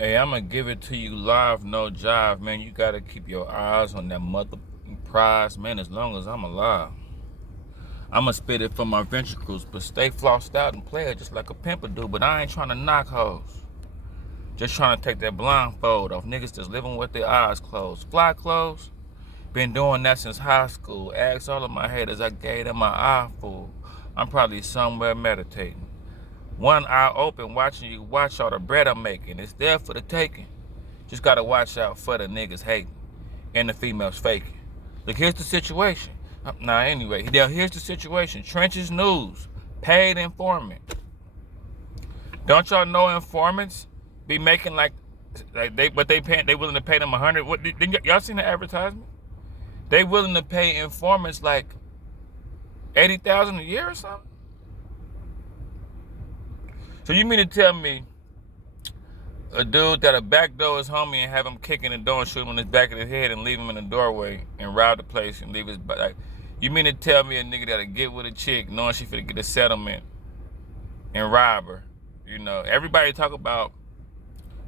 Hey, I'm gonna give it to you live, no jive, man. You gotta keep your eyes on that mother prize, man, as long as I'm alive. I'm gonna spit it for my ventricles, but stay flossed out and play it just like a pimper do. But I ain't trying to knock hoes. Just trying to take that blindfold off niggas that's living with their eyes closed. Fly clothes, been doing that since high school. Ask all of my haters, I gave them my eye full. I'm probably somewhere meditating. One eye open, watching you watch all the bread I'm making. It's there for the taking. Just gotta watch out for the niggas hating and the females faking. Look, here's the situation. Here's the situation. Trenches News, paid informant. Don't y'all know informants be making like they willing to pay them 100? What y'all seen the advertisement? They willing to pay informants like 80,000 a year or something. So you mean to tell me a dude that'll backdoor his homie and have him kicking the door and shoot him in his back of the head and leave him in the doorway and rob the place and leave his like? You mean to tell me a nigga that'll get with a chick knowing she finna get a settlement and rob her? You know, everybody talk about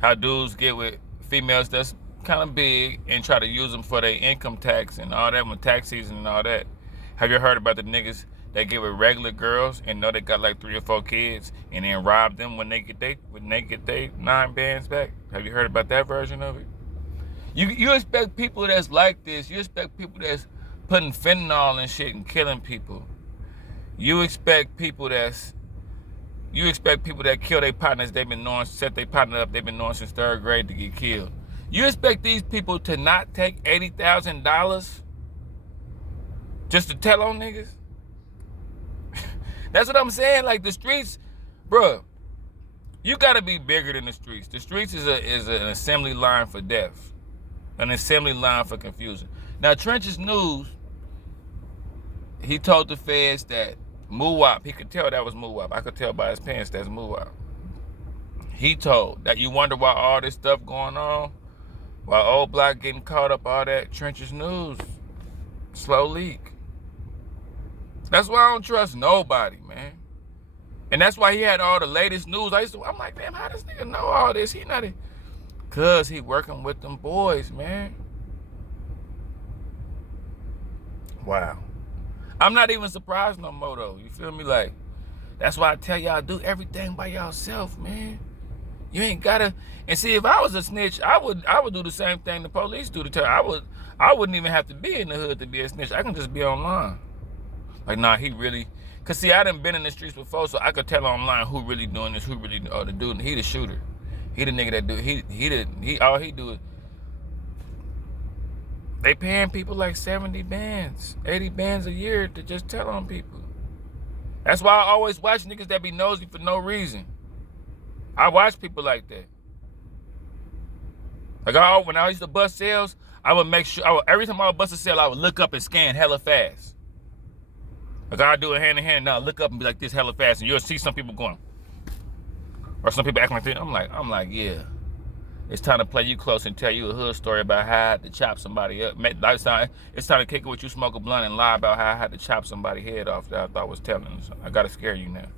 how dudes get with females that's kind of big and try to use them for their income tax and all that, when tax season and all that. Have you heard about the niggas that get with regular girls and know they got like 3 or 4 kids and then rob them when they get they 9 bands back? Have you heard about that version of it? You expect people that's like this, you expect people that's putting fentanyl and shit and killing people. You expect people that kill their partners they've been knowing, set their partner up, they've been knowing since 3rd grade to get killed. You expect these people to not take $80,000 just to tell on niggas? That's what I'm saying. Like, the streets, bruh, you gotta be bigger than the streets. The streets is an assembly line for death, an assembly line for confusion. Now, Trenches News, he told the feds that Muwap, he could tell that was Muwap. I could tell by his pants that's Muwap. He told that you wonder why all this stuff going on, why old block getting caught up, all that. Trenches News, slow leak. That's why I don't trust nobody, man. And that's why he had all the latest news. I'm like, damn, how does nigga know all this? Cause he working with them boys, man. Wow. I'm not even surprised no more though. You feel me? Like, that's why I tell y'all, do everything by yourself, man. You ain't gotta. And see, if I was a snitch, I would do the same thing the police do to tell. I wouldn't even have to be in the hood to be a snitch. I can just be online. Like, nah, he really. Cause see, I done been in the streets before, so I could tell online who really doing this, who really the dude. He the shooter. He the nigga that do. He all he do is. They paying people like 70 bands, 80 bands a year to just tell on people. That's why I always watch niggas that be nosy for no reason. I watch people like that. Like, when I used to bust sales, I would make sure, every time I would bust a sale, I would look up and scan hella fast. Like, I do it hand in hand. Now look up and be like this hella fast, and you'll see some people going, or some people acting like this. I'm like, yeah. It's time to play you close and tell you a hood story about how I had to chop somebody up. It's time to kick it with you, smoke a blunt, and lie about how I had to chop somebody's head off that I thought was telling. So I gotta scare you now.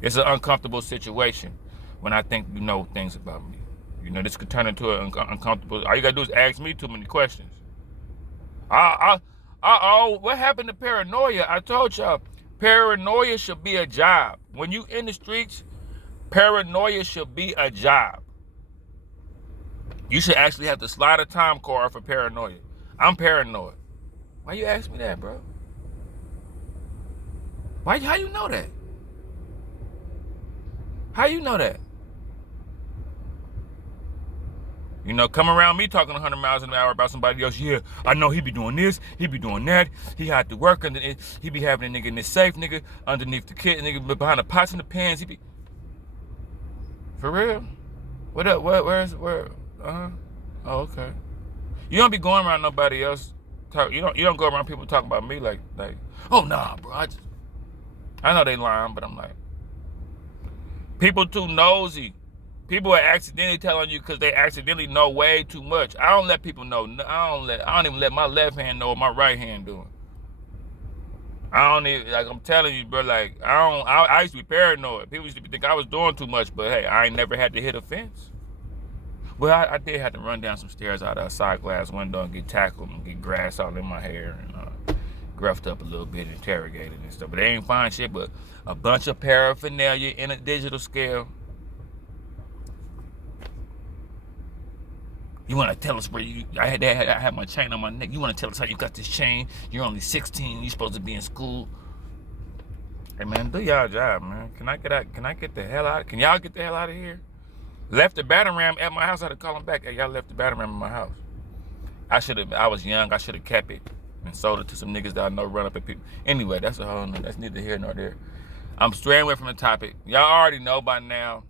It's an uncomfortable situation when I think you know things about me. You know, this could turn into an uncomfortable. All you gotta do is ask me too many questions. What happened to paranoia? I told y'all, paranoia should be a job. When you in the streets, paranoia should be a job. You should actually have to slide a time card for paranoia. I'm paranoid. Why you ask me that, bro? How you know that? How you know that? You know, come around me talking 100 miles an hour about somebody else. Yeah, I know he be doing this, he be doing that. He had to work under it. He be having a nigga in this safe, nigga, underneath the kid, nigga behind the pots and the pans. He be for real. What up? Where? Oh, okay. You don't be going around nobody else. You don't go around people talking about me like. Oh nah, bro. I know they lying, but I'm like, people too nosy. People are accidentally telling you because they accidentally know way too much. I don't let people know. I don't even let my left hand know what my right hand doing. I don't even, like, I'm telling you, bro, like, I used to be paranoid. People used to think I was doing too much, but hey, I ain't never had to hit a fence. Well, I did have to run down some stairs out of a side glass window and get tackled and get grass all in my hair and gruffed up a little bit, interrogated and stuff. But they ain't find shit but a bunch of paraphernalia in a digital scale. You want to tell us where I had my chain on my neck. You want to tell us how you got this chain? You're only 16. You're supposed to be in school. Hey, man, do y'all job, man. Can I get out? Can I get the hell out? Can y'all get the hell out of here? Left the battering ram at my house. I had to call them back. Hey, y'all left the battering ram in my house. I was young. I should have kept it and sold it to some niggas that I know run up at people. Anyway, that's that's neither here nor there. I'm straying away from the topic. Y'all already know by now.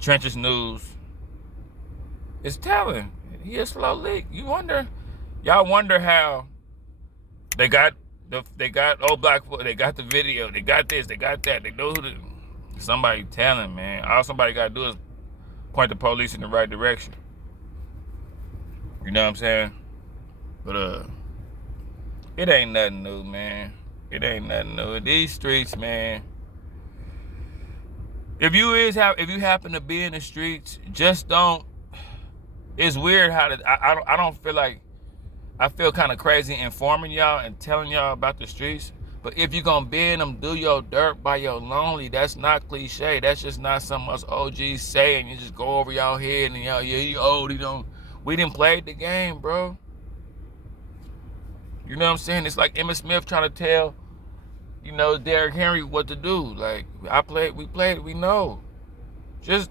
Trenches News is telling. He a slow leak. Y'all wonder how they got old black folk, they got the video, they got this, they got that, they know who somebody telling, man. All somebody gotta do is point the police in the right direction. You know what I'm saying? But it ain't nothing new, man. It ain't nothing new. These streets, man. If you happen to be in the streets, just don't. It's weird how I don't feel like, I feel kind of crazy informing y'all and telling y'all about the streets. But if you're gonna be in them, do your dirt by your lonely. That's not cliche. That's just not something us OGs say and you just go over y'all head and y'all, yeah, he old, he don't. We didn't play the game, bro. You know what I'm saying? It's like Emmitt Smith trying to tell, Derrick Henry what to do. Like, we played, we know. Just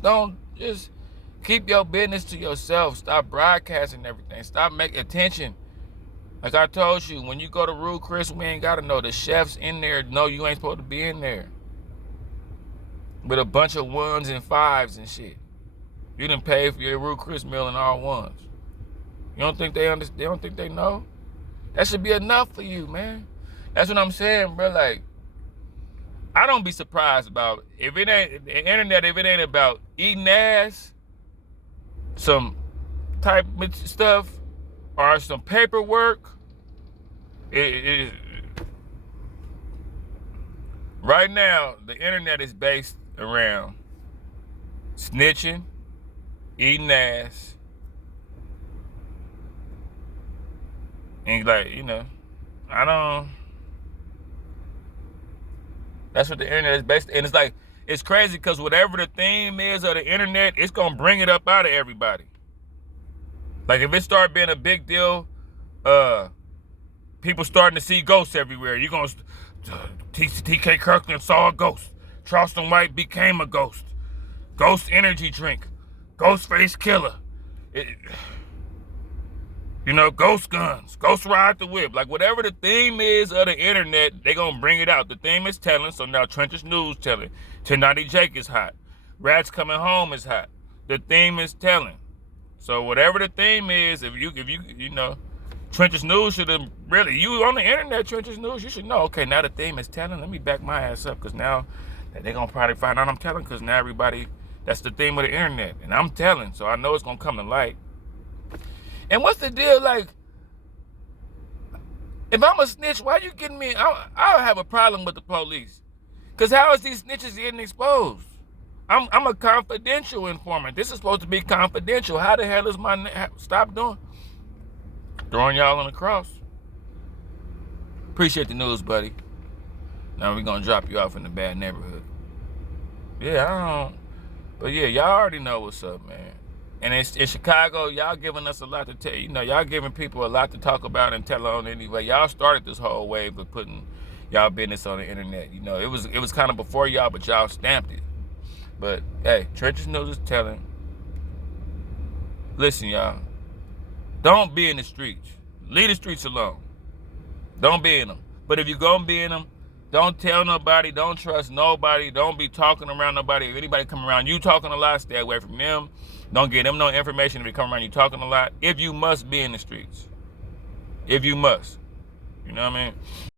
keep your business to yourself. Stop broadcasting everything. Stop making attention. Like I told you, when you go to Rude Chris, we ain't gotta know. The chefs in there know you ain't supposed to be in there. With a bunch of 1s and 5s and shit. You done pay for your Rude Chris meal in all 1s. You don't think they understand? They don't think they know? That should be enough for you, man. That's what I'm saying, bro. Like, I don't be surprised about if it ain't the internet, if it ain't about eating ass, some type of stuff, or some paperwork. Right now, the internet is based around snitching, eating ass, and that's what the internet is based. And it's crazy because whatever the theme is of the internet, it's gonna bring it up out of everybody. Like if it start being a big deal, people starting to see ghosts everywhere. You're gonna TK Kirkland saw a ghost. Charleston White became a ghost. Ghost energy drink. Ghost face killer. Ghost guns. Ghost ride the whip. Like whatever the theme is of the internet, they gonna bring it out. The theme is telling, so now Trenches News telling. 1090 Jake is hot. Rats Coming Home is hot. The theme is telling. So whatever the theme is, if you Trenches News should have really, you on the internet, Trenches News, you should know, okay, now the theme is telling, let me back my ass up, because now they're going to probably find out I'm telling, because now everybody, that's the theme of the internet, and I'm telling, so I know it's going to come to light. And what's the deal, like, if I'm a snitch, why you getting me, I'll have a problem with the police, because how is these snitches getting exposed? I'm a confidential informant. This is supposed to be confidential. How the hell is stop throwing y'all on the cross? Appreciate the news, buddy. Now we're gonna drop you off in the bad neighborhood. Yeah, but yeah, y'all already know what's up, man. And in Chicago, y'all giving us a lot to tell. Y'all giving people a lot to talk about and tell on anyway. Y'all started this whole wave of putting y'all business on the internet. It was kind of before y'all, but y'all stamped it. But, hey, Trenches News is telling. Listen, y'all. Don't be in the streets. Leave the streets alone. Don't be in them. But if you're going to be in them, don't tell nobody. Don't trust nobody. Don't be talking around nobody. If anybody come around you talking a lot, stay away from them. Don't give them no information if they come around you talking a lot. If you must be in the streets. If you must. You know what I mean?